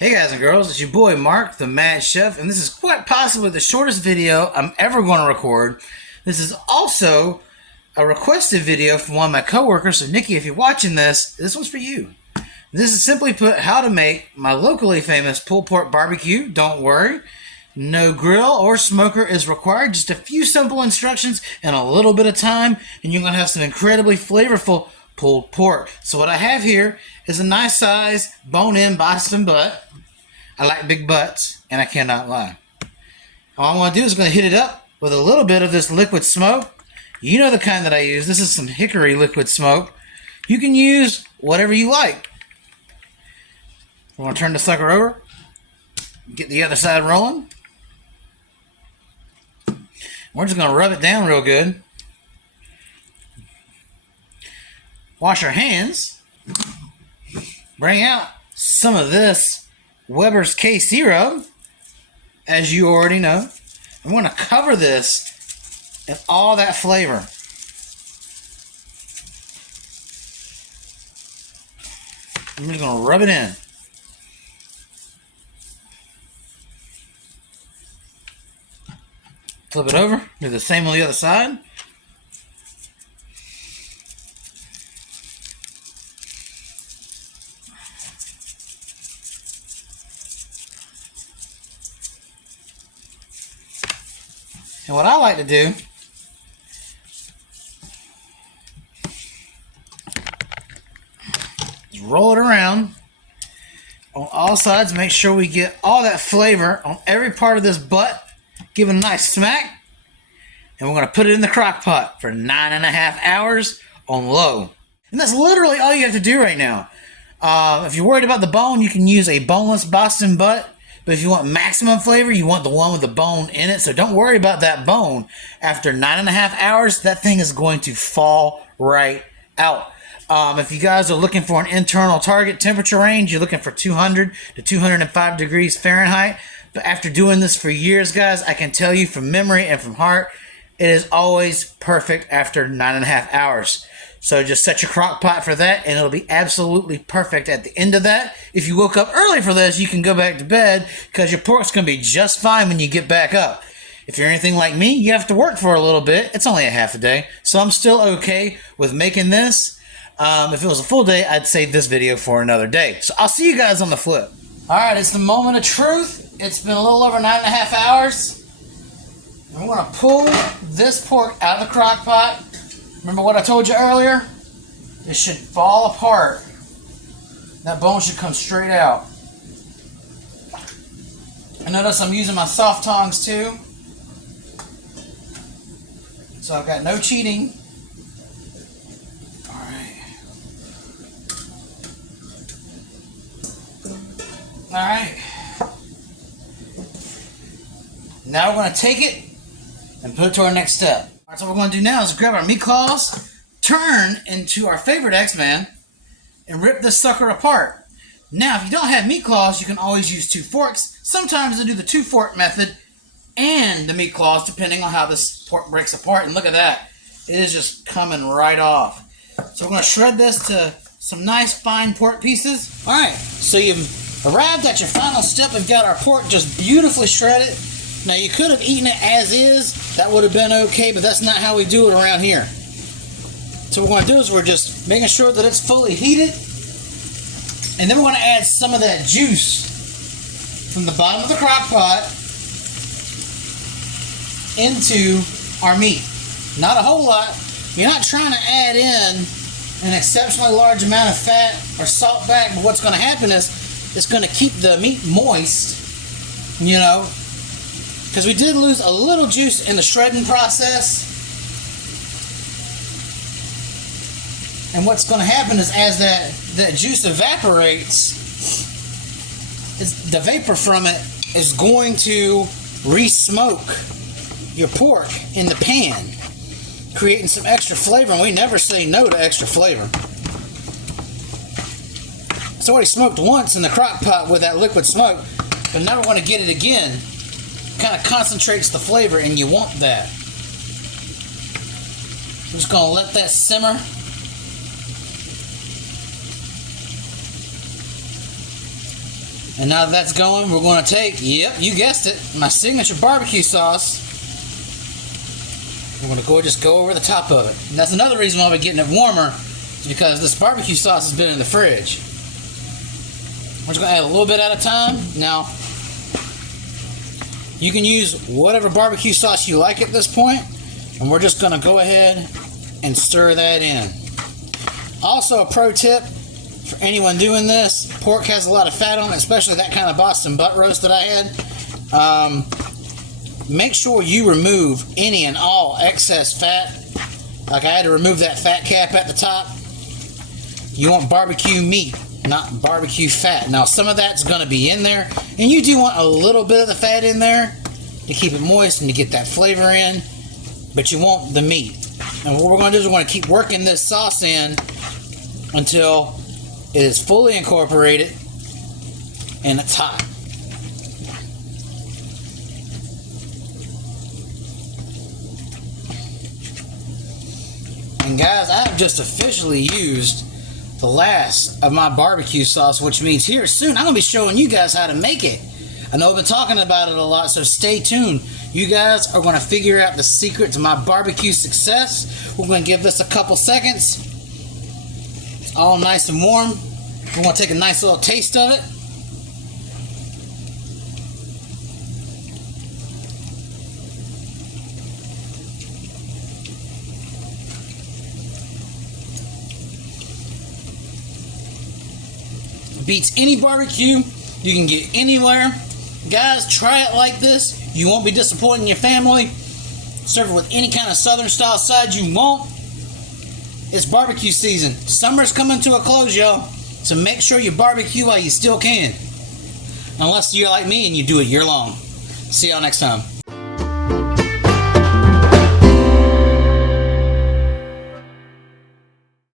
Hey guys and girls, it's your boy Mark, the Mad Chef, and this is quite possibly the shortest video I'm ever going to record. This is also a requested video from one of my coworkers, so Nikki, if you're watching this one's for you. This is simply put how to make my locally famous pulled pork barbecue. Don't worry, no grill or smoker is required, just a few simple instructions and a little bit of time, and you're going to have some incredibly flavorful pulled pork. So what I have here is a nice size bone-in Boston butt. I like big butts, and I cannot lie. All I'm going to do is going to hit it up with a little bit of this liquid smoke. You know the kind that I use. This is some hickory liquid smoke. You can use whatever you like. We're going to turn the sucker over. Get the other side rolling. We're just going to rub it down real good. Wash our hands. Bring out some of this Weber's KC rub, as you already know. I'm going to cover this in all that flavor. I'm just going to rub it in. Flip it over. Do the same on the other side. And what I like to do is roll it around on all sides, make sure we get all that flavor on every part of this butt, give it a nice smack, and we're going to put it in the crock pot for 9.5 hours on low. And that's literally all you have to do right now. If you're worried about the bone, you can use a boneless Boston butt. But if you want maximum flavor, you want the one with the bone in it. So don't worry about that bone. After 9.5 hours, that thing is going to fall right out. If you guys are looking for an internal target temperature range, you're looking for 200 to 205 degrees Fahrenheit. But after doing this for years, guys, I can tell you from memory and from heart, it is always perfect after 9.5 hours. So just set your crock pot for that, and it'll be absolutely perfect at the end of that. If you woke up early for this, you can go back to bed because your pork's going to be just fine when you get back up. If you're anything like me, you have to work for a little bit. It's only a half a day, so I'm still okay with making this. If it was a full day, I'd save this video for another day. So I'll see you guys on the flip. All right, it's the moment of truth. It's been a little over 9.5 hours. I'm going to pull this pork out of the crock pot. Remember what I told you earlier? It should fall apart. That bone should come straight out. And notice I'm using my soft tongs too. So I've got no cheating. Alright. Alright. Now we're going to take it and put it to our next step. Alright, so what we're going to do now is grab our meat claws, turn into our favorite X-Man, and rip this sucker apart. Now, if you don't have meat claws, you can always use 2 forks. Sometimes I do the 2-fork method and the meat claws, depending on how this pork breaks apart. And look at that. It is just coming right off. So we're going to shred this to some nice fine pork pieces. Alright, so you've arrived at your final step. We've got our pork just beautifully shredded. Now, you could have eaten it as is. That would have been okay, but that's not how we do it around here. So what we're going to do is we're just making sure that it's fully heated. And then we're going to add some of that juice from the bottom of the crock pot into our meat. Not a whole lot. You're not trying to add in an exceptionally large amount of fat or salt back, but what's going to happen is it's going to keep the meat moist, you know, because we did lose a little juice in the shredding process. And what's going to happen is as that juice evaporates, the vapor from it is going to re-smoke your pork in the pan, creating some extra flavor. And we never say no to extra flavor. It's already smoked once in the crock pot with that liquid smoke, but now we want to get it again. Kind of concentrates the flavor, and you want that. I'm just going to let that simmer. And now that that's going, we're going to take, yep, you guessed it, my signature barbecue sauce. We're going to just go over the top of it. And that's another reason why we're getting it warmer, is because this barbecue sauce has been in the fridge. We're just going to add a little bit at a time. Now, you can use whatever barbecue sauce you like at this point, and we're just going to go ahead and stir that in. Also, a pro tip for anyone doing this, pork has a lot of fat on it, especially that kind of Boston butt roast that I had. Make sure you remove any and all excess fat. Like I had to remove that fat cap at the top. You want barbecue meat, not barbecue fat. Now some of that's going to be in there, and you do want a little bit of the fat in there to keep it moist and to get that flavor in, but you want the meat. And what we're going to do is we're going to keep working this sauce in until it is fully incorporated and it's hot. And guys, I have just officially used the last of my barbecue sauce, which means here soon I'm going to be showing you guys how to make it. I know I've been talking about it a lot, so stay tuned. You guys are going to figure out the secret to my barbecue success. We're going to give this a couple seconds. It's all nice and warm. We're going to take a nice little taste of it. Beats any barbecue you can get anywhere. Guys, try it like this. You won't be disappointing your family. Serve it with any kind of southern style side you want. It's barbecue season. Summer's coming to a close, y'all. So make sure you barbecue while you still can. Unless you're like me and you do it year long. See y'all next time.